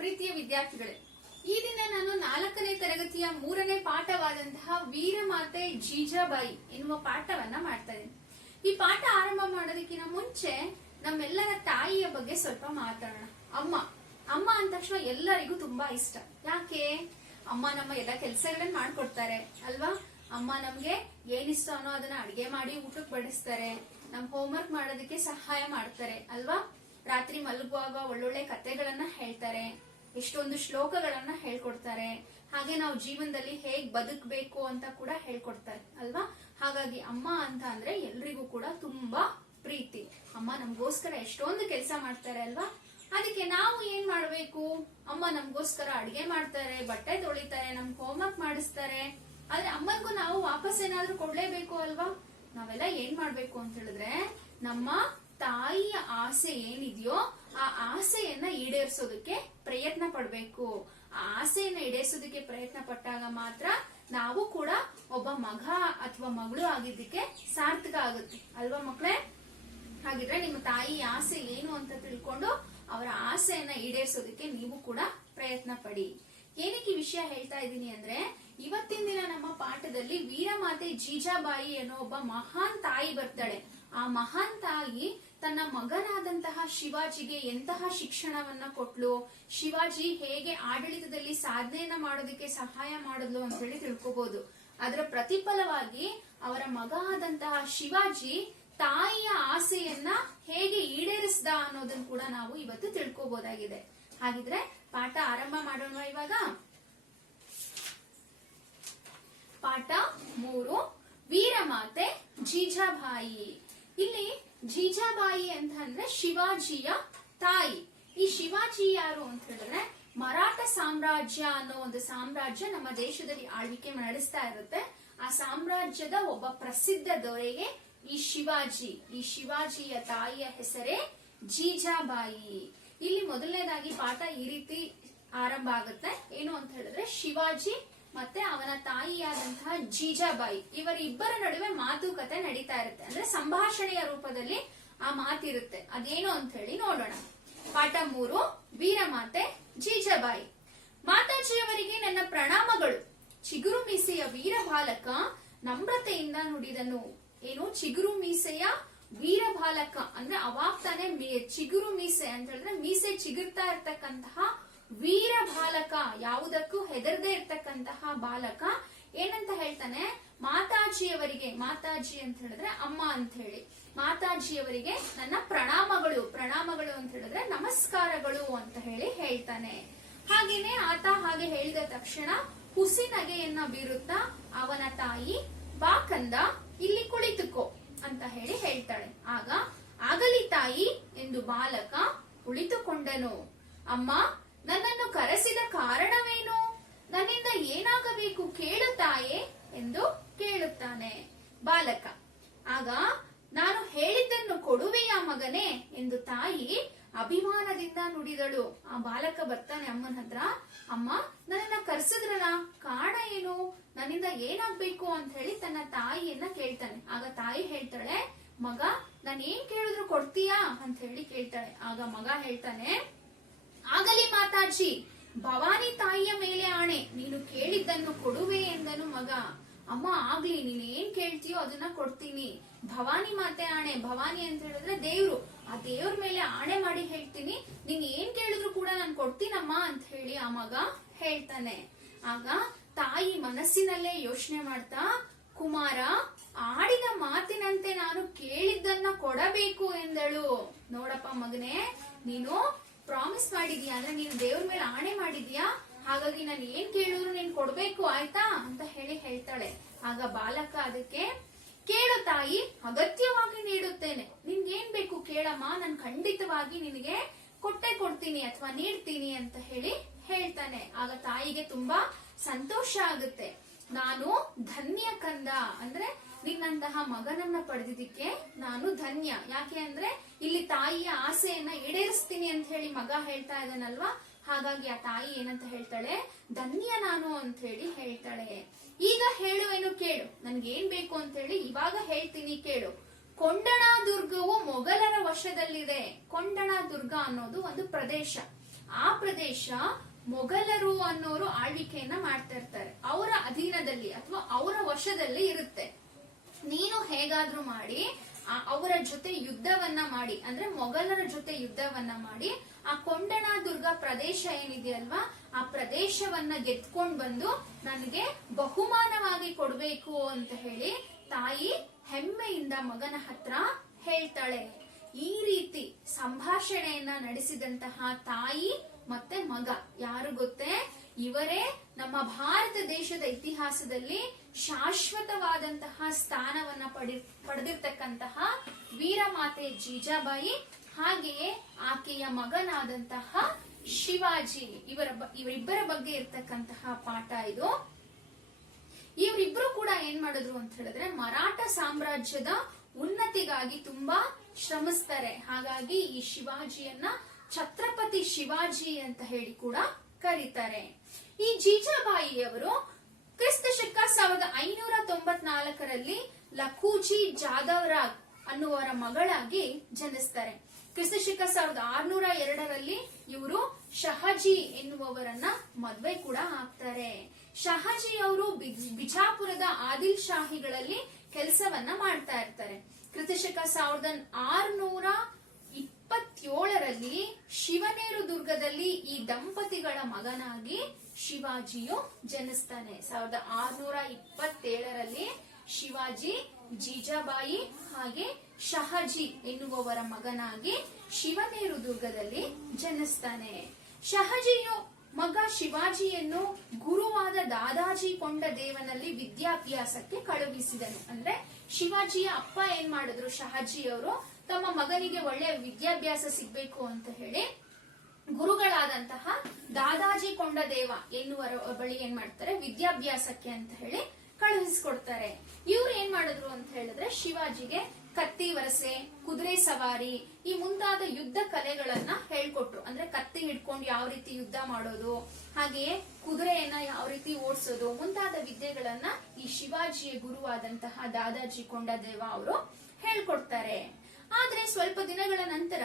ಪ್ರೀತಿಯ ವಿದ್ಯಾರ್ಥಿಗಳೇ, ಈ ದಿನ ನಾನು 4ನೇ ತರಗತಿಯ 3ನೇ ಪಾಠವಾದಂತಹ ವೀರಮಾತೆ ಜೀಜಾಬಾಯಿ ಎನ್ನುವ ಪಾಠವನ್ನ ಮಾಡ್ತಾ ಇದ್ದೀನಿ. ಈ ಪಾಠ ಆರಂಭ ಮಾಡೋದಕ್ಕಿಂತ ಮುಂಚೆ ನಮ್ಮೆಲ್ಲರ ತಾಯಿಯ ಬಗ್ಗೆ ಸ್ವಲ್ಪ ಮಾತಾಡೋಣ. ಅಮ್ಮ ಅಮ್ಮ ಅಂದ ತಕ್ಷಣ ಎಲ್ಲರಿಗೂ ತುಂಬಾ ಇಷ್ಟ. ಯಾಕೆ? ಅಮ್ಮ ನಮ್ಮ ಎಲ್ಲ ಕೆಲಸಗಳನ್ನ ಮಾಡ್ಕೊಡ್ತಾರೆ ಅಲ್ವಾ. ಅಮ್ಮ ನಮ್ಗೆ ಏನಿಷ್ಟ ಅನ್ನೋ ಅದನ್ನ ಅಡಿಗೆ ಮಾಡಿ ಊಟಕ್ಕೆ ಬಡಿಸ್ತಾರೆ, ನಮ್ ಹೋಮ್ವರ್ಕ್ ಮಾಡೋದಕ್ಕೆ ಸಹಾಯ ಮಾಡ್ತಾರೆ ಅಲ್ವಾ. ರಾತ್ರಿ ಮಲಗುವಾಗ ಒಳ್ಳೊಳ್ಳೆ ಕಥೆಗಳನ್ನ ಹೇಳ್ತಾರೆ, ಎಷ್ಟೊಂದು ಶ್ಲೋಕಗಳನ್ನ ಹೇಳ್ಕೊಡ್ತಾರೆ, ಹಾಗೆ ನಾವು ಜೀವನದಲ್ಲಿ ಹೇಗ್ ಬದುಕಬೇಕು ಅಂತ ಕೂಡ ಹೇಳ್ಕೊಡ್ತಾರೆ ಅಲ್ವಾ. ಹಾಗಾಗಿ ಅಮ್ಮ ಅಂತ ಅಂದ್ರೆ ಎಲ್ರಿಗೂ ಕೂಡ ತುಂಬಾ ಪ್ರೀತಿ. ಅಮ್ಮ ನಮ್ಗೋಸ್ಕರ ಎಷ್ಟೊಂದು ಕೆಲಸ ಮಾಡ್ತಾರೆ ಅಲ್ವಾ. ಅದಕ್ಕೆ ನಾವು ಏನ್ ಮಾಡ್ಬೇಕು? ಅಮ್ಮ ನಮ್ಗೋಸ್ಕರ ಅಡಿಗೆ ಮಾಡ್ತಾರೆ, ಬಟ್ಟೆ ತೊಳಿತಾರೆ, ನಮ್ಗೆ ಹೋಮ್ವರ್ಕ್ ಮಾಡಿಸ್ತಾರೆ. ಆದ್ರೆ ಅಮ್ಮನ್ಗೂ ನಾವು ವಾಪಸ್ ಏನಾದ್ರೂ ಕೊಡ್ಲೇಬೇಕು ಅಲ್ವಾ. ನಾವೆಲ್ಲ ಏನ್ ಮಾಡ್ಬೇಕು ಅಂತ ಹೇಳಿದ್ರೆ, ನಮ್ಮ ತಾಯಿಯ ಆಸೆ ಏನಿದೆಯೋ ಆ ಆಸೆಯನ್ನ ಈಡೇರಿಸೋದಕ್ಕೆ ಪ್ರಯತ್ನ ಪಡ್ಬೇಕು. ಆ ಆಸೆಯನ್ನ ಈಡೇರಿಸೋದಕ್ಕೆ ಪ್ರಯತ್ನ ಪಟ್ಟಾಗ ಮಾತ್ರ ನಾವು ಕೂಡ ಒಬ್ಬ ಮಗ ಅಥವಾ ಮಗಳು ಆಗಿದ್ದಕ್ಕೆ ಸಾರ್ಥಕ ಆಗುತ್ತೆ ಅಲ್ವಾ ಮಕ್ಕಳೇ. ಹಾಗಿದ್ರೆ ನಿಮ್ಮ ತಾಯಿ ಆಸೆ ಏನು ಅಂತ ತಿಳ್ಕೊಂಡು ಅವರ ಆಸೆಯನ್ನ ಈಡೇರಿಸೋದಕ್ಕೆ ನೀವು ಕೂಡ ಪ್ರಯತ್ನ ಪಡಿ. ಏನಕ್ಕೆ ಈ ವಿಷಯ ಹೇಳ್ತಾ ಇದ್ದೀನಿ ಅಂದ್ರೆ, ಇವತ್ತಿನ ದಿನ ನಮ್ಮ ಪಾಠದಲ್ಲಿ ವೀರಮಾತೆ ಜೀಜಾಬಾಯಿ ಅನ್ನೋ ಒಬ್ಬ ಮಹಾನ್ ತಾಯಿ ಬರ್ತಾಳೆ. ಆ ಮಹಾನ್ ತಾಯಿ ತನ್ನ ಮಗನಾದಂತಹ ಶಿವಾಜಿಗೆ ಎಂತಹ ಶಿಕ್ಷಣವನ್ನ ಕೊಟ್ಲು, ಶಿವಾಜಿ ಹೇಗೆ ಆಡಳಿತದಲ್ಲಿ ಸಾಧನೆಯನ್ನ ಮಾಡೋದಕ್ಕೆ ಸಹಾಯ ಮಾಡಿದ್ಲು ಅಂತ ಹೇಳಿ ತಿಳ್ಕೊಬಹುದು. ಅದರ ಪ್ರತಿಫಲವಾಗಿ ಅವರ ಮಗ ಆದಂತಹ ಶಿವಾಜಿ ತಾಯಿಯ ಆಸೆಯನ್ನ ಹೇಗೆ ಈಡೇರಿಸ್ದ ಅನ್ನೋದನ್ನ ಕೂಡ ನಾವು ಇವತ್ತು ತಿಳ್ಕೊಬಹುದಾಗಿದೆ. ಹಾಗಿದ್ರೆ ಪಾಠ ಆರಂಭ ಮಾಡೋಣ. ಇವಾಗ ಪಾಠ 3, ವೀರಮಾತೆ ಜೀಜಾಬಾಯಿ. ಇಲ್ಲಿ ಜೀಜಾಬಾಯಿ ಅಂತ ಅಂದ್ರೆ ಶಿವಾಜಿಯ ತಾಯಿ. ಈ ಶಿವಾಜಿ ಯಾರು ಅಂತ ಹೇಳಿದ್ರೆ, ಮರಾಠ ಸಾಮ್ರಾಜ್ಯ ಅನ್ನೋ ಒಂದು ಸಾಮ್ರಾಜ್ಯ ನಮ್ಮ ದೇಶದಲ್ಲಿ ಆಳ್ವಿಕೆ ನಡೆಸ್ತಾ ಇರುತ್ತೆ. ಆ ಸಾಮ್ರಾಜ್ಯದ ಒಬ್ಬ ಪ್ರಸಿದ್ಧ ದೊರೆಗೆ ಈ ಶಿವಾಜಿಯ ತಾಯಿಯ ಹೆಸರೇ ಜೀಜಾಬಾಯಿ. ಇಲ್ಲಿ ಮೊದಲನೇದಾಗಿ ಪಾಠ ಈ ರೀತಿ ಆರಂಭ ಆಗುತ್ತೆ. ಏನು ಅಂತ ಹೇಳಿದ್ರೆ, ಶಿವಾಜಿ ಮತ್ತೆ ಅವನ ತಾಯಿಯಾದಂತಹ ಜೀಜಾಬಾಯಿ ಇವರಿಬ್ಬರ ನಡುವೆ ಮಾತುಕತೆ ನಡೀತಾ ಇರುತ್ತೆ. ಅಂದ್ರೆ ಸಂಭಾಷಣೆಯ ರೂಪದಲ್ಲಿ ಆ ಮಾತಿರುತ್ತೆ. ಅದೇನು ಅಂತ ಹೇಳಿ ನೋಡೋಣ. ಪಾಠ 3, ವೀರಮಾತೆ ಜೀಜಾಬಾಯಿ. ಮಾತಾಜಿಯವರಿಗೆ ನನ್ನ ಪ್ರಣಾಮಗಳು. ಚಿಗುರು ಮೀಸೆಯ ವೀರ ಬಾಲಕ ನಮ್ರತೆಯಿಂದ ನುಡಿದನು. ಏನು? ಚಿಗುರು ಮೀಸೆಯ ವೀರ ಬಾಲಕ ಅಂದ್ರೆ ಅವಾಗ ತಾನೆ ಚಿಗುರು ಮೀಸೆ ಅಂತ ಹೇಳಿದ್ರೆ ಮೀಸೆ ಚಿಗುರ್ತಾ ಇರ್ತಕ್ಕಂತಹ ವೀರ ಬಾಲಕ, ಯಾವುದಕ್ಕೂ ಹೆದರದೆ ಇರ್ತಕ್ಕಂತಹ ಬಾಲಕ ಏನಂತ ಹೇಳ್ತಾನೆ? ಮಾತಾಜಿಯವರಿಗೆ, ಮಾತಾಜಿ ಅಂತ ಹೇಳಿದ್ರೆ ಅಮ್ಮ ಅಂತ ಹೇಳಿ, ಮಾತಾಜಿಯವರಿಗೆ ನನ್ನ ಪ್ರಣಾಮಗಳು ಅಂತ ಹೇಳಿದ್ರೆ ನಮಸ್ಕಾರಗಳು ಅಂತ ಹೇಳಿ ಹೇಳ್ತಾನೆ. ಹಾಗೇನೆ ಆತ ಹಾಗೆ ಹೇಳಿದ ತಕ್ಷಣ ಹುಸಿ ನಗೆಯನ್ನ ಬೀರುತ್ತಾ ಅವನ ತಾಯಿ, ಬಾ ಕಂದ ಇಲ್ಲಿ ಕುಳಿತುಕೋ ಅಂತ ಹೇಳಿ ಹೇಳ್ತಾಳೆ. ಆಗಲಿ ತಾಯಿ ಎಂದು ಬಾಲಕ ಕುಳಿತುಕೊಂಡನು. ಅಮ್ಮ, ನನ್ನನ್ನು ಕರೆಸಿದ ಕಾರಣವೇನು? ನನ್ನಿಂದ ಏನಾಗಬೇಕು ಕೇಳು ತಾಯೇ ಎಂದು ಕೇಳುತ್ತಾನೆ ಬಾಲಕ. ಆಗ, ನಾನು ಹೇಳಿದ್ದನ್ನು ಕೊಡುವೆಯಾ ಮಗನೇ ಎಂದು ತಾಯಿ ಅಭಿಮಾನದಿಂದ ನುಡಿದಳು. ಆ ಬಾಲಕ ಬರ್ತಾನೆ ಅಮ್ಮನ ಹತ್ರ. ಅಮ್ಮ, ನನ್ನನ್ನ ಕರ್ಸಿದ್ರಲ್ಲ, ಕಾರಣ ಏನು? ನನ್ನಿಂದ ಏನಾಗ್ಬೇಕು ಅಂತ ಹೇಳಿ ತನ್ನ ತಾಯಿಯನ್ನ ಕೇಳ್ತಾನೆ. ಆಗ ತಾಯಿ ಹೇಳ್ತಾಳೆ, ಮಗ, ನಾನು ಏನ್ ಕೇಳಿದ್ರು ಕೊಡ್ತೀಯಾ ಅಂತ ಹೇಳಿ ಕೇಳ್ತಾಳೆ. ಆಗ ಮಗ ಹೇಳ್ತಾನೆ, ಆಗಲಿ ಮಾತಾಜಿ, ಭವಾನಿ ತಾಯಿಯ ಮೇಲೆ ಆಣೆ, ನೀನು ಕೇಳಿದ್ದನ್ನು ಕೊಡುವೆ ಎಂದನು ಮಗ. ಅಮ್ಮ, ಆಗ್ಲಿ, ನೀನ್ ಏನ್ ಕೇಳ್ತೀಯೋ ಅದನ್ನ ಕೊಡ್ತೀನಿ. ಭವಾನಿ ಮಾತೆ ಆಣೆ, ಭವಾನಿ ಅಂತ ಹೇಳಿದ್ರೆ ದೇವ್ರು, ಆ ದೇವ್ರ ಮೇಲೆ ಆಣೆ ಮಾಡಿ ಹೇಳ್ತೀನಿ, ನೀನ್ ಏನ್ ಕೇಳಿದ್ರು ಕೂಡ ನಾನು ಕೊಡ್ತೀನಮ್ಮ ಅಂತ ಹೇಳಿ ಆ ಮಗ ಹೇಳ್ತಾನೆ. ಆಗ ತಾಯಿ ಮನಸ್ಸಿನಲ್ಲೇ ಯೋಚನೆ ಮಾಡ್ತಾ, ಕುಮಾರ, ಆಡಿದ ಮಾತಿನಂತೆ ನಾನು ಕೇಳಿದ್ದನ್ನ ಕೊಡಬೇಕು ಎಂದಳು. ನೋಡಪ್ಪ ಮಗನೇ, ನೀನು ಪ್ರಾಮಿಸ್ ಮಾಡಿದ್ಯಾ ಅಂದ್ರೆ ನೀನು ದೇವ್ರ ಮೇಲೆ ಆಣೆ ಮಾಡಿದ್ಯಾ, ಹಾಗಾಗಿ ನಾನು ಏನ್ ಕೇಳಿದ್ರು ನೀನ್ ಕೊಡ್ಬೇಕು, ಆಯ್ತಾ ಅಂತ ಹೇಳಿ ಹೇಳ್ತಾಳೆ. ಆಗ ಬಾಲಕ ಅದಕ್ಕೆ, ಕೇಳು ತಾಯಿ, ಅಗತ್ಯವಾಗಿ ನೀಡುತ್ತೇನೆ. ನಿನ್ಗೆ ಏನ್ ಬೇಕು ಕೇಳಮ್ಮ, ನಾನು ಖಂಡಿತವಾಗಿ ನಿನಗೆ ಕೊಟ್ಟೆ ಕೊಡ್ತೀನಿ ಅಥವಾ ನೀಡ್ತೀನಿ ಅಂತ ಹೇಳಿ ಹೇಳ್ತಾನೆ. ಆಗ ತಾಯಿಗೆ ತುಂಬಾ ಸಂತೋಷ ಆಗುತ್ತೆ. ನಾನು ಧನ್ಯ ಕಂದ, ಅಂದ್ರೆ ನಿನ್ನಂತಹ ಮಗನನ್ನ ಪಡೆದಿದ್ದಕ್ಕೆ ನಾನು ಧನ್ಯ. ಯಾಕೆ ಅಂದ್ರೆ ಇಲ್ಲಿ ತಾಯಿಯ ಆಸೆಯನ್ನ ಈಡೇರಿಸ್ತೀನಿ ಅಂತ ಹೇಳಿ ಮಗ ಹೇಳ್ತಾ ಇದ್ದಾನಲ್ವಾ. ಹಾಗಾಗಿ ಆ ತಾಯಿ ಏನಂತ ಹೇಳ್ತಾಳೆ, ಧನ್ಯ ನಾನು ಅಂತ ಹೇಳಿ ಹೇಳ್ತಾಳೆ. ಈಗ ಹೇಳುವೆನು ಕೇಳು, ನನ್ಗೆ ಏನ್ ಬೇಕು ಅಂತ ಹೇಳಿ ಇವಾಗ ಹೇಳ್ತೀನಿ ಕೇಳು. ಕೊಂಡಣ ದುರ್ಗವು ಮೊಘಲರ ವಶದಲ್ಲಿದೆ. ಕೊಂಡಣ ದುರ್ಗ ಅನ್ನೋದು ಒಂದು ಪ್ರದೇಶ. ಆ ಪ್ರದೇಶ ಮೊಘಲರು ಅನ್ನೋರು ಆಳ್ವಿಕೆಯನ್ನ ಮಾಡ್ತಾ ಇರ್ತಾರೆ. ಅವರ ಅಧೀನದಲ್ಲಿ ಅಥವಾ ಅವರ ವಶದಲ್ಲಿ ಇರುತ್ತೆ. ನೀನು ಹೇಗಾದ್ರೂ ಮಾಡಿ ಅವರ ಜೊತೆ ಯುದ್ಧವನ್ನ ಮಾಡಿ, ಅಂದ್ರೆ ಮೊಘಲರ ಜೊತೆ ಯುದ್ಧವನ್ನ ಮಾಡಿ ಆ ಕೊಂಡಣ ದುರ್ಗ ಪ್ರದೇಶ ಏನಿದೆಯಲ್ವಾ ಆ ಪ್ರದೇಶವನ್ನ ಗೆದ್ಕೊಂಡ್ ಬಂದು ನನಗೆ ಬಹುಮಾನವಾಗಿ ಕೊಡ್ಬೇಕು ಅಂತ ಹೇಳಿ ತಾಯಿ ಹೆಮ್ಮೆಯಿಂದ ಮಗನ ಹತ್ರ ಹೇಳ್ತಾಳೆ. ಈ ರೀತಿ ಸಂಭಾಷಣೆಯನ್ನ ನಡೆಸಿದಂತಹ ತಾಯಿ ಮತ್ತೆ ಮಗ ಯಾರು ಗೊತ್ತೇ? ಇವರೇ ನಮ್ಮ ಭಾರತ ದೇಶದ ಇತಿಹಾಸದಲ್ಲಿ ಶಾಶ್ವತವಾದಂತಹ ಸ್ಥಾನವನ್ನ ಪಡೆದಿರ್ತಕ್ಕಂತಹ ವೀರಮಾತೆ ಜೀಜಾಬಾಯಿ, ಹಾಗೆಯೇ ಆಕೆಯ ಮಗನಾದಂತಹ ಶಿವಾಜಿ. ಇವರಿಬ್ಬರ ಬಗ್ಗೆ ಇರ್ತಕ್ಕಂತಹ ಪಾಠ ಇದು. ಇವರಿಬ್ರು ಕೂಡ ಏನ್ ಮಾಡಿದ್ರು ಅಂತ ಹೇಳಿದ್ರೆ ಮರಾಠ ಸಾಮ್ರಾಜ್ಯದ ಉನ್ನತಿಗಾಗಿ ತುಂಬಾ ಶ್ರಮಿಸ್ತಾರೆ. ಹಾಗಾಗಿ ಈ ಶಿವಾಜಿಯನ್ನ ಛತ್ರಪತಿ ಶಿವಾಜಿ ಅಂತ ಹೇಳಿ ಕೂಡ ಕರೀತಾರೆ. ಈ ಜೀಜಾಬಾಯಿಯವರು ಕ್ರಿಸ್ತ ಶಕ 1594ರಲ್ಲಿ ಲಖೂಜಿ ಜಾಧವ್ರಾವ್ ಅನ್ನುವರ ಮಗಳಾಗಿ ಜನಿಸ್ತಾರೆ. ಕ್ರಿಸ್ತ ಶಕ 1602ರಲ್ಲಿ ಇವರು ಶಹಾಜಿ ಎನ್ನುವವರನ್ನ ಮದ್ವೆ ಕೂಡ ಆಗ್ತಾರೆ. ಶಹಾಜಿ ಅವರು ಬಿಜಾಪುರದ ಆದಿಲ್ ಶಾಹಿಗಳಲ್ಲಿ ಕೆಲಸವನ್ನ ಮಾಡ್ತಾ ಇರ್ತಾರೆ. ಕ್ರಿಸ್ತ ಶಕ 1627ರಲ್ಲಿ ಶಿವನೇರು ದುರ್ಗದಲ್ಲಿ ಈ ದಂಪತಿಗಳ ಮಗನಾಗಿ ಶಿವಾಜಿಯು ಜನಿಸ್ತಾನೆ. 1627ರಲ್ಲಿ ಶಿವಾಜಿ ಜೀಜಾಬಾಯಿ ಹಾಗೆ ಶಹಾಜಿ ಎನ್ನುವವರ ಮಗನಾಗಿ ಶಿವನೇರು ದುರ್ಗದಲ್ಲಿ ಜನಿಸ್ತಾನೆ. ಶಹಾಜಿಯು ಮಗ ಶಿವಾಜಿಯನ್ನು ಗುರುವಾದ ದಾದಾಜಿ ಕೊಂಡದೇವನಲ್ಲಿ ವಿದ್ಯಾಭ್ಯಾಸಕ್ಕೆ ಕಳುಹಿಸಿದನು. ಅಂದ್ರೆ ಶಿವಾಜಿಯ ಅಪ್ಪ ಏನ್ ಮಾಡಿದ್ರು, ಶಹಾಜಿಯವರು ತಮ್ಮ ಮಗನಿಗೆ ಒಳ್ಳೆ ವಿದ್ಯಾಭ್ಯಾಸ ಸಿಗ್ಬೇಕು ಅಂತ ಹೇಳಿ ಗುರುಗಳಾದಂತಹ ದಾದಾಜಿ ಕೊಂಡದೇವ ಎನ್ನುವರ ಬಳಿ ಏನ್ ಮಾಡ್ತಾರೆ, ವಿದ್ಯಾಭ್ಯಾಸಕ್ಕೆ ಅಂತ ಹೇಳಿ ಕಳುಹಿಸಿಕೊಡ್ತಾರೆ. ಇವ್ರು ಏನ್ ಮಾಡಿದ್ರು ಅಂತ ಹೇಳಿದ್ರೆ ಶಿವಾಜಿಗೆ ಕತ್ತಿ ವರಸೆ, ಕುದುರೆ ಸವಾರಿ ಈ ಮುಂತಾದ ಯುದ್ಧ ಕಲೆಗಳನ್ನ ಹೇಳ್ಕೊಟ್ರು. ಅಂದ್ರೆ ಕತ್ತಿ ಹಿಡ್ಕೊಂಡು ಯಾವ ರೀತಿ ಯುದ್ಧ ಮಾಡೋದು, ಹಾಗೆಯೇ ಕುದುರೆಯನ್ನ ಯಾವ ರೀತಿ ಓಡಿಸೋದು ಮುಂತಾದ ವಿದ್ಯೆಗಳನ್ನ ಈ ಶಿವಾಜಿಯ ಗುರುವಾದಂತಹ ದಾದಾಜಿ ಕೊಂಡದೇವ ಅವರು ಹೇಳ್ಕೊಡ್ತಾರೆ. ಆದ್ರೆ ಸ್ವಲ್ಪ ದಿನಗಳ ನಂತರ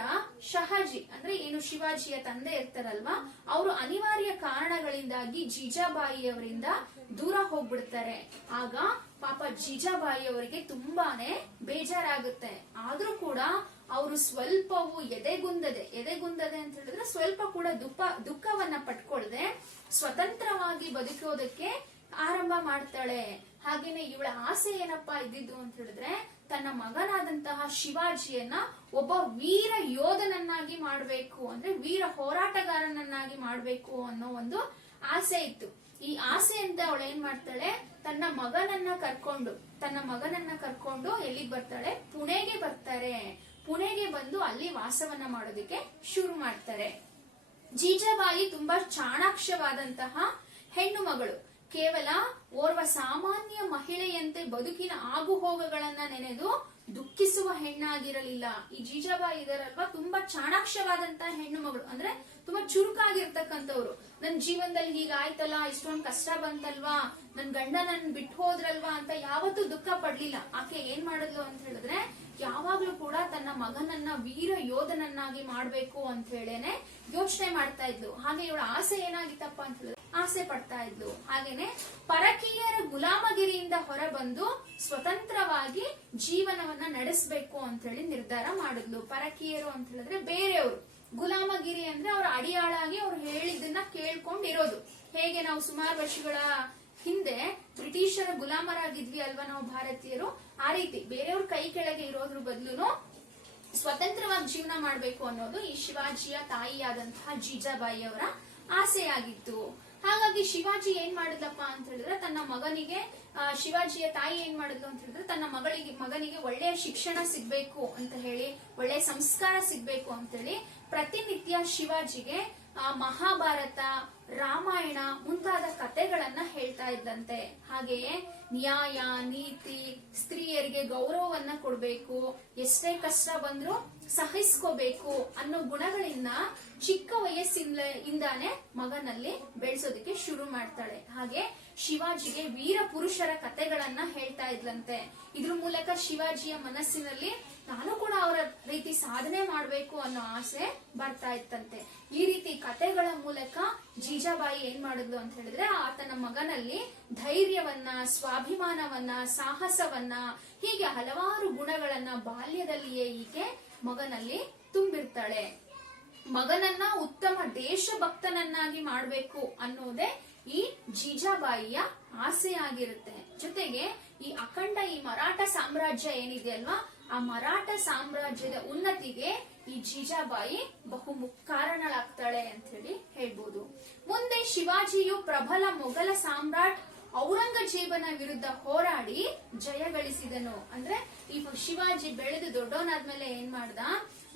ಶಹಾಜಿ ಅಂದ್ರೆ ಏನು ಶಿವಾಜಿಯ ತಂದೆ ಇರ್ತಾರಲ್ವಾ, ಅವರು ಅನಿವಾರ್ಯ ಕಾರಣಗಳಿಂದಾಗಿ ಜೀಜಾಬಾಯಿಯವರಿಂದ ದೂರ ಹೋಗ್ಬಿಡ್ತಾರೆ. ಆಗ ಪಾಪ ಜೀಜಾಬಾಯಿ ಅವರಿಗೆ ತುಂಬಾನೇ ಬೇಜಾರಾಗುತ್ತೆ. ಆದ್ರೂ ಕೂಡ ಅವರು ಸ್ವಲ್ಪವೂ ಎದೆಗುಂದದೆ ಅಂತ ಹೇಳಿದ್ರೆ ಸ್ವಲ್ಪ ಕೂಡ ದುಃಖವನ್ನ ಪಟ್ಕೊಳ್ದೆ ಸ್ವತಂತ್ರವಾಗಿ ಬದುಕೋದಕ್ಕೆ ಆರಂಭ ಮಾಡ್ತಾಳೆ. ಹಾಗೇನೆ ಇವಳ ಆಸೆ ಏನಪ್ಪಾ ಇದ್ದಿದ್ದು ಅಂತ ಹೇಳಿದ್ರೆ ತನ್ನ ಮಗನಾದಂತಹ ಶಿವಾಜಿಯನ್ನ ಒಬ್ಬ ವೀರ ಯೋಧನನ್ನಾಗಿ ಮಾಡ್ಬೇಕು, ಅಂದ್ರೆ ವೀರ ಹೋರಾಟಗಾರನನ್ನಾಗಿ ಮಾಡ್ಬೇಕು ಅನ್ನೋ ಒಂದು ಆಸೆ ಇತ್ತು. ಈ ಆಸೆ ಅಂತ ಅವಳು ಏನ್ ಮಾಡ್ತಾಳೆ, ತನ್ನ ಮಗನನ್ನ ಕರ್ಕೊಂಡು ಎಲ್ಲಿಗೆ ಬರ್ತಾಳೆ, ಪುಣೆಗೆ ಬರ್ತಾರೆ. ಪುಣೆಗೆ ಬಂದು ಅಲ್ಲಿ ವಾಸವನ್ನ ಮಾಡೋದಕ್ಕೆ ಶುರು ಮಾಡ್ತಾರೆ. ಜೀಜಾಬಾಯಿ ತುಂಬಾ ಚಾಣಾಕ್ಷವಾದಂತಹ ಹೆಣ್ಣು ಮಗಳು. ಕೇವಲ ಓರ್ವ ಸಾಮಾನ್ಯ ಮಹಿಳೆಯಂತೆ ಬದುಕಿನ ಆಗುಹೋಗುಗಳನ್ನ ನೆನೆದು ದುಃಖಿಸುವ ಹೆಣ್ಣಾಗಿರಲಿಲ್ಲ. ಈ ಜೀಜಾಬಾಯಿ ಇದರಲ್ವಾ ತುಂಬಾ ಚಾಣಾಕ್ಷವಾದಂತಹ ಹೆಣ್ಣು ಮಗಳು, ಅಂದ್ರೆ ತುಂಬಾ ಚುರುಕಾಗಿರ್ತಕ್ಕಂಥವ್ರು. ನನ್ ಜೀವನದಲ್ಲಿ ಹೀಗಾಯ್ತಲ್ಲ, ಇಷ್ಟೊಂದು ಕಷ್ಟ ಬಂತಲ್ವಾ, ನನ್ ಗಂಡ ನನ್ ಬಿಟ್ಟು ಹೋದ್ರಲ್ವಾ ಅಂತ ಯಾವತ್ತೂ ದುಃಖ ಪಡ್ಲಿಲ್ಲ. ಆಕೆ ಏನ್ ಮಾಡಿದ್ಲು ಅಂತ ಹೇಳಿದ್ರೆ ಯಾವಾಗ್ಲೂ ಕೂಡ ತನ್ನ ಮಗನನ್ನ ವೀರ ಯೋಧನನ್ನಾಗಿ ಮಾಡ್ಬೇಕು ಅಂತ ಹೇಳೇನೆ ಯೋಚನೆ ಮಾಡ್ತಾ ಇದ್ಲು. ಹಾಗೆ ಇವಳ ಆಸೆ ಏನಾಗಿತ್ತಪ್ಪ ಅಂತ ಹೇಳಿದ್ರೆ ಆಸೆ ಪಡ್ತಾ ಇದ್ಲು. ಹಾಗೇನೆ ಪರಕೀಯರ ಗುಲಾಮಗಿರಿಯಿಂದ ಹೊರಬಂದು ಸ್ವತಂತ್ರವಾಗಿ ಜೀವನವನ್ನ ನಡೆಸಬೇಕು ಅಂತ ಹೇಳಿ ನಿರ್ಧಾರ ಮಾಡಿದ್ಲು. ಪರಕೀಯರು ಅಂತ ಹೇಳಿದ್ರೆ ಬೇರೆಯವರು, ಗುಲಾಮಗಿರಿ ಅಂದ್ರೆ ಅವ್ರ ಅಡಿಯಾಳಾಗಿ ಅವ್ರು ಹೇಳಿದ್ದನ್ನ ಕೇಳ್ಕೊಂಡಿರೋದು. ಹೇಗೆ ನಾವು ಸುಮಾರು ವರ್ಷಗಳ ಹಿಂದೆ ಬ್ರಿಟಿಷರ ಗುಲಾಮರಾಗಿದ್ವಿ ಅಲ್ವಾ ನಾವು ಭಾರತೀಯರು, ಆ ರೀತಿ ಬೇರೆಯವ್ರ ಕೈ ಕೆಳಗೆ ಇರೋದ್ರ ಬದಲು ಸ್ವತಂತ್ರವಾಗಿ ಜೀವನ ಮಾಡ್ಬೇಕು ಅನ್ನೋದು ಈ ಶಿವಾಜಿಯ ತಾಯಿಯಾದಂತಹ ಜೀಜಾಬಾಯಿ ಅವರ ಆಸೆಯಾಗಿತ್ತು. ಹಾಗಾಗಿ ಶಿವಾಜಿ ಏನ್ ಮಾಡಿದ್ಲಪ್ಪ ಅಂತ ಹೇಳಿದ್ರೆ ತನ್ನ ಮಗನಿಗೆ, ಶಿವಾಜಿಯ ತಾಯಿ ಏನ್ ಮಾಡಿದ್ಲು ಅಂತ ಹೇಳಿದ್ರೆ ತನ್ನ ಮಗನಿಗೆ ಒಳ್ಳೆಯ ಶಿಕ್ಷಣ ಸಿಗ್ಬೇಕು ಅಂತ ಹೇಳಿ, ಒಳ್ಳೆಯ ಸಂಸ್ಕಾರ ಸಿಗ್ಬೇಕು ಅಂತ ಹೇಳಿ ಪ್ರತಿನಿತ್ಯ ಶಿವಾಜಿಗೆ ಮಹಾಭಾರತ, ರಾಮಾಯಣ ಮುಂತಾದ ಕಥೆಗಳನ್ನ ಹೇಳ್ತಾ ಇದ್ದಂತೆ. ಹಾಗೆಯೇ ನ್ಯಾಯ, ನೀತಿ, ಸ್ತ್ರೀಯರಿಗೆ ಗೌರವವನ್ನ ಕೊಡ್ಬೇಕು, ಎಷ್ಟೇ ಕಷ್ಟ ಬಂದ್ರೂ ಸಹಿಸ್ಕೋಬೇಕು ಅನ್ನೋ ಗುಣಗಳಿಂದ ಚಿಕ್ಕ ವಯಸ್ಸಿಂದಾನೆ ಮಗನಲ್ಲಿ ಬೆಳೆಸೋದಕ್ಕೆ ಶುರು ಮಾಡ್ತಾಳೆ. ಹಾಗೆ ಶಿವಾಜಿಗೆ ವೀರ ಪುರುಷರ ಕಥೆಗಳನ್ನ ಹೇಳ್ತಾ ಇದ್ಲಂತೆ. ಇದ್ರ ಮೂಲಕ ಶಿವಾಜಿಯ ಮನಸ್ಸಿನಲ್ಲಿ ನಾನು ಕೂಡ ಅವರ ರೀತಿ ಸಾಧನೆ ಮಾಡ್ಬೇಕು ಅನ್ನೋ ಆಸೆ ಬರ್ತಾ ಇತ್ತಂತೆ. ಈ ರೀತಿ ಕತೆಗಳ ಮೂಲಕ ಜೀಜಾಬಾಯಿ ಏನ್ ಮಾಡಿದ್ಲು ಅಂತ ಹೇಳಿದ್ರೆ ಆತನ ಮಗನಲ್ಲಿ ಧೈರ್ಯವನ್ನ, ಸ್ವಾಭಿಮಾನವನ್ನ, ಸಾಹಸವನ್ನ, ಹೀಗೆ ಹಲವಾರು ಗುಣಗಳನ್ನ ಬಾಲ್ಯದಲ್ಲಿಯೇ ಈಕೆ ಮಗನಲ್ಲಿ ತುಂಬಿರ್ತಾಳೆ. ಮಗನನ್ನ ಉತ್ತಮ ದೇಶಭಕ್ತನನ್ನಾಗಿ ಮಾಡ್ಬೇಕು ಅನ್ನೋದೇ ಈ ಜೀಜಾಬಾಯಿಯ ಆಸೆ ಆಗಿರುತ್ತೆ. ಜೊತೆಗೆ ಈ ಅಖಂಡ ಈ ಮರಾಠ ಸಾಮ್ರಾಜ್ಯ ಏನಿದೆಯಲ್ವಾ, ಆ ಮರಾಠ ಸಾಮ್ರಾಜ್ಯದ ಉನ್ನತಿಗೆ ಈ ಜೀಜಾಬಾಯಿ ಬಹು ಕಾರಣಳಾಗ್ತಾಳೆ ಅಂತ ಹೇಳಿ ಹೇಳ್ಬೋದು. ಮುಂದೆ ಶಿವಾಜಿಯು ಪ್ರಬಲ ಮೊಘಲ ಸಾಮ್ರಾಟ್ ಔರಂಗಜೇಬನ ವಿರುದ್ಧ ಹೋರಾಡಿ ಜಯಗಳಿಸಿದನು. ಅಂದ್ರೆ ಈ ಶಿವಾಜಿ ಬೆಳೆದು ದೊಡ್ಡವನಾದ್ಮೇಲೆ ಏನ್ ಮಾಡ್ದ,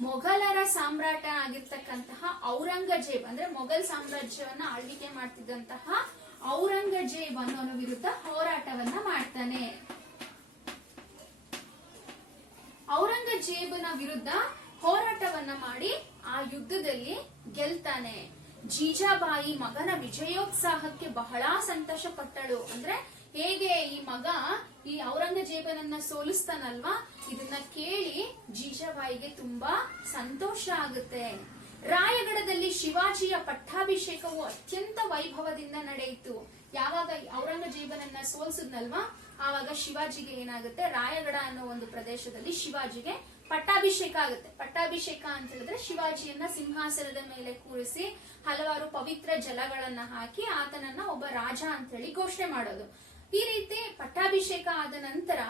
ಮೊಘಲರ ಸಾಮ್ರಾಟ ಆಗಿರ್ತಕ್ಕಂತಹ ಔರಂಗಜೇಬ್ ಅಂದ್ರೆ ಮೊಘಲ್ ಸಾಮ್ರಾಜ್ಯವನ್ನ ಆಳ್ವಿಕೆ ಮಾಡ್ತಿದ್ದಂತಹ ಔರಂಗಜೇಬ್ ಅನ್ನೋನ ವಿರುದ್ಧ ಹೋರಾಟವನ್ನ ಮಾಡ್ತಾನೆ. ಔರಂಗಜೇಬನ ವಿರುದ್ಧ ಹೋರಾಟವನ್ನ ಮಾಡಿ ಆ ಯುದ್ಧದಲ್ಲಿ ಗೆಲ್ತಾನೆ. ಜೀಜಾಬಾಯಿ ಮಗನ ವಿಜಯೋತ್ಸಾಹಕ್ಕೆ ಬಹಳ ಸಂತೋಷ ಪಟ್ಟಳು. ಅಂದ್ರೆ ಹೇಗೆ ಈ ಮಗ ಈ ಔರಂಗಜೇಬನನ್ನ ಸೋಲಿಸ್ತಾನಲ್ವಾ, ಇದನ್ನ ಕೇಳಿ ಜೀಜಾಬಾಯಿಗೆ ತುಂಬಾ ಸಂತೋಷ ಆಗುತ್ತೆ. ರಾಯಗಢದಲ್ಲಿ ಶಿವಾಜಿಯ ಪಟ್ಟಾಭಿಷೇಕವು ಅತ್ಯಂತ ವೈಭವದಿಂದ ನಡೆಯಿತು. ಯಾವಾಗ ಔರಂಗಜೇಬನನ್ನ ಸೋಲ್ಸಿದ್ನಲ್ವಾ, ಆವಾಗ ಶಿವಾಜಿಗೆ ಏನಾಗುತ್ತೆ, ರಾಯಗಢ ಅನ್ನೋ ಒಂದು ಪ್ರದೇಶದಲ್ಲಿ ಶಿವಾಜಿಗೆ ಪಟ್ಟಾಭಿಷೇಕ ಆಗುತ್ತೆ. ಪಟ್ಟಾಭಿಷೇಕ ಅಂತ ಹೇಳಿದ್ರೆ ಶಿವಾಜಿಯನ್ನ ಸಿಂಹಾಸನದ ಮೇಲೆ ಕೂರಿಸಿ ಹಲವಾರು ಪವಿತ್ರ ಜಲಗಳನ್ನ ಹಾಕಿ ಆತನನ್ನ ಒಬ್ಬ ರಾಜ ಅಂತ ಹೇಳಿ ಘೋಷಣೆ ಮಾಡೋದು. ಈ ರೀತಿ ಪಟ್ಟಾಭಿಷೇಕ ಆದ ನಂತರ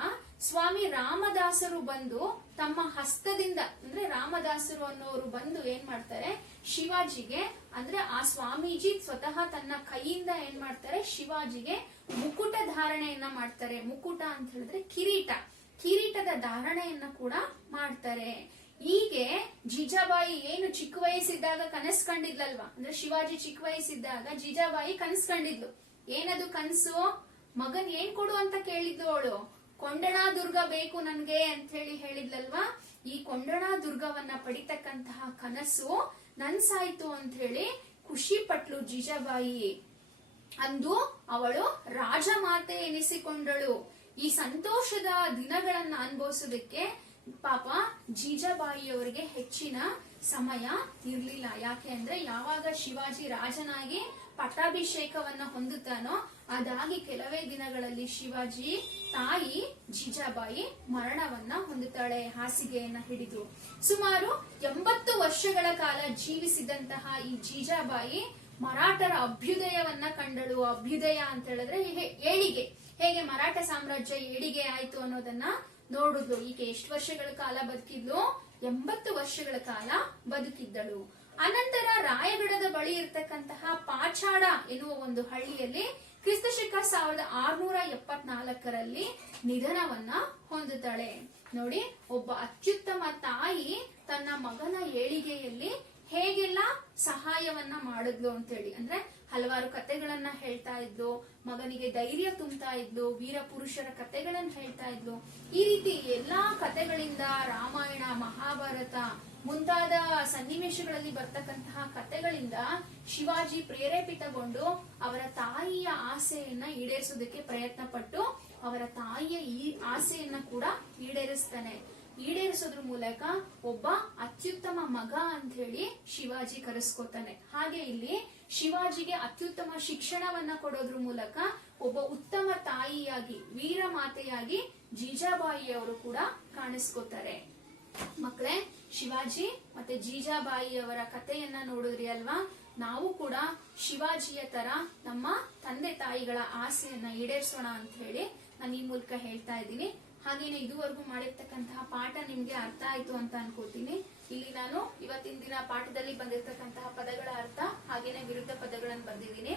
ಸ್ವಾಮಿ ರಾಮದಾಸರು ಬಂದು ತಮ್ಮ ಹಸ್ತದಿಂದ, ಅಂದ್ರೆ ರಾಮದಾಸರು ಅನ್ನೋರು ಬಂದು ಏನ್ ಮಾಡ್ತಾರೆ, ಶಿವಾಜಿಗೆ ಅಂದ್ರೆ ಆ ಸ್ವಾಮೀಜಿ ಸ್ವತಃ ತನ್ನ ಕೈಯಿಂದ ಏನ್ ಮಾಡ್ತಾರೆ, ಶಿವಾಜಿಗೆ ಮುಕುಟ ಧಾರಣೆಯನ್ನ ಮಾಡ್ತಾರೆ. ಮುಕುಟ ಅಂತ ಹೇಳಿದ್ರೆ ಕಿರೀಟದ ಧಾರಣೆಯನ್ನ ಕೂಡ ಮಾಡ್ತಾರೆ. ಹೀಗೆ ಜೀಜಾಬಾಯಿ ಏನು ಚಿಕ್ಕ ವಯಸ್ಸಿದ್ದಾಗ ಕನಸು ಕಂಡಿದ್ಲಲ್ವಾ, ಅಂದ್ರೆ ಶಿವಾಜಿ ಚಿಕ್ಕ ವಯಸ್ಸಿದ್ದಾಗ ಜೀಜಾಬಾಯಿ ಕನಸು ಕಂಡಿದ್ಲು. ಏನದು ಕನಸು, ಮಗನ್ ಏನ್ ಕೊಡು ಅಂತ ಕೇಳಿದ್ಲು ಅವಳು. ಕೊಂಡಣ ದುರ್ಗ ಬೇಕು ನನ್ಗೆ ಅಂತ ಹೇಳಿ ಹೇಳಿದ್ಲಲ್ವಾ. ಈ ಕೊಂಡಣ ದುರ್ಗವನ್ನ ಪಡಿತಕ್ಕಂತಹ ಕನಸು ನನ್ಸಾಯ್ತು ಅಂತ ಹೇಳಿ ಖುಷಿ ಪಟ್ಲು ಜೀಜಾಬಾಯಿ. ಅಂದು ಅವಳು ರಾಜಮಾತೆ ಎನಿಸಿಕೊಂಡಳು. ಈ ಸಂತೋಷದ ದಿನಗಳನ್ನ ಅನುಭವಿಸೋದಕ್ಕೆ ಪಾಪ ಜೀಜಾಬಾಯಿಯವರಿಗೆ ಹೆಚ್ಚಿನ ಸಮಯ ಇರ್ಲಿಲ್ಲ. ಯಾಕೆ ಅಂದ್ರೆ ಯಾವಾಗ ಶಿವಾಜಿ ರಾಜನಾಗಿ ಪಟ್ಟಾಭಿಷೇಕವನ್ನ ಹೊಂದುತ್ತಾನೋ ಅದಾಗಿ ಕೆಲವೇ ದಿನಗಳಲ್ಲಿ ಶಿವಾಜಿ ತಾಯಿ ಜೀಜಾಬಾಯಿ ಮರಣವನ್ನ ಹೊಂದುತ್ತಾಳೆ, ಹಾಸಿಗೆಯನ್ನ ಹಿಡಿದು. ಸುಮಾರು 80 ವರ್ಷಗಳ ಕಾಲ ಜೀವಿಸಿದಂತಹ ಈ ಜೀಜಾಬಾಯಿ ಮರಾಠರ ಅಭ್ಯುದಯವನ್ನ ಕಂಡಳು. ಅಭ್ಯುದಯ ಅಂತ ಹೇಳಿದ್ರೆ ಏಳಿಗೆ, ಹೇಗೆ ಮರಾಠ ಸಾಮ್ರಾಜ್ಯ ಏಳಿಗೆ ಆಯ್ತು ಅನ್ನೋದನ್ನ ನೋಡಿದ್ಲು. ಈಕೆ ಎಷ್ಟು ವರ್ಷಗಳ ಕಾಲ ಬದುಕಿದ್ಲು, 80 ವರ್ಷಗಳ ಕಾಲ ಬದುಕಿದ್ದಳು. ಅನಂತರ ರಾಯಗಢದ ಬಳಿ ಇರ್ತಕ್ಕಂತಹ ಪಾಚಾಡ ಎನ್ನುವ ಒಂದು ಹಳ್ಳಿಯಲ್ಲಿ ಕ್ರಿಸ್ತಶಕ 1674ರಲ್ಲಿ ನಿಧನವನ್ನ ಹೊಂದುತ್ತಾಳೆ. ನೋಡಿ, ಒಬ್ಬ ಅತ್ಯುತ್ತಮ ತಾಯಿ ತನ್ನ ಮಗನ ಏಳಿಗೆಯಲ್ಲಿ ಹೇಗೆಲ್ಲ ಸಹಾಯವನ್ನ ಮಾಡಿದ್ಲು ಅಂತೇಳಿ, ಅಂದ್ರೆ ಹಲವಾರು ಕತೆಗಳನ್ನ ಹೇಳ್ತಾ ಇದ್ಲು, ಮಗನಿಗೆ ಧೈರ್ಯ ತುಂಬ್ತಾ ಇದ್ಲು, ವೀರ ಪುರುಷರ ಕತೆಗಳನ್ನ ಹೇಳ್ತಾ ಇದ್ಲು. ಈ ರೀತಿ ಎಲ್ಲಾ ಕತೆಗಳಿಂದ ರಾಮಾಯಣ, ಮಹಾಭಾರತ ಮುಂತಾದ ಸನ್ನಿವೇಶಗಳಲ್ಲಿ ಬರ್ತಕ್ಕಂತಹ ಕತೆಗಳಿಂದ ಶಿವಾಜಿ ಪ್ರೇರೇಪಿತಗೊಂಡು ಅವರ ತಾಯಿಯ ಆಸೆಯನ್ನ ಈಡೇರಿಸೋದಕ್ಕೆ ಪ್ರಯತ್ನ ಪಟ್ಟು ಅವರ ತಾಯಿಯ ಈ ಆಸೆಯನ್ನ ಕೂಡ ಈಡೇರಿಸೋದ್ರ ಮೂಲಕ ಒಬ್ಬ ಅತ್ಯುತ್ತಮ ಮಗ ಅಂತ ಹೇಳಿ ಶಿವಾಜಿ ಕರೆಸ್ಕೋತಾನೆ. ಹಾಗೆ ಇಲ್ಲಿ ಶಿವಾಜಿಗೆ ಅತ್ಯುತ್ತಮ ಶಿಕ್ಷಣವನ್ನ ಕೊಡೋದ್ರ ಮೂಲಕ ಒಬ್ಬ ಉತ್ತಮ ತಾಯಿಯಾಗಿ, ವೀರ ಮಾತೆಯಾಗಿ ಜೀಜಾಬಾಯಿಯವರು ಕೂಡ ಕಾಣಿಸ್ಕೋತಾರೆ. ಮಕ್ಕಳೇ, ಶಿವಾಜಿ ಮತ್ತೆ ಜೀಜಾಬಾಯಿಯವರ ಕಥೆಯನ್ನ ನೋಡಿದ್ರಿ ಅಲ್ವಾ. ನಾವು ಕೂಡ ಶಿವಾಜಿಯ ತರ ನಮ್ಮ ತಂದೆ ತಾಯಿಗಳ ಆಸೆಯನ್ನ ಈಡೇರಿಸೋಣ ಅಂತ ಹೇಳಿ ನಾನು ಈ ಮೂಲಕ ಹೇಳ್ತಾ ಇದ್ದೀನಿ. ಹಾಗೇನೆ ಇದುವರೆಗೂ ಮಾಡಿರ್ತಕ್ಕಂತಹ ಪಾಠ ನಿಮ್ಗೆ ಅರ್ಥ ಆಯ್ತು ಅಂತ ಅನ್ಕೋತೀನಿ. ಇಲ್ಲಿ ನಾನು ಇವತ್ತಿನ ದಿನ ಪಾಠದಲ್ಲಿ ಬಂದಿರತಕ್ಕಂತಹ ಪದಗಳ ಅರ್ಥ ಹಾಗೇನೆ ವಿರುದ್ಧ ಪದಗಳನ್ನು ಬರ್ದಿದ್ದೀನಿ.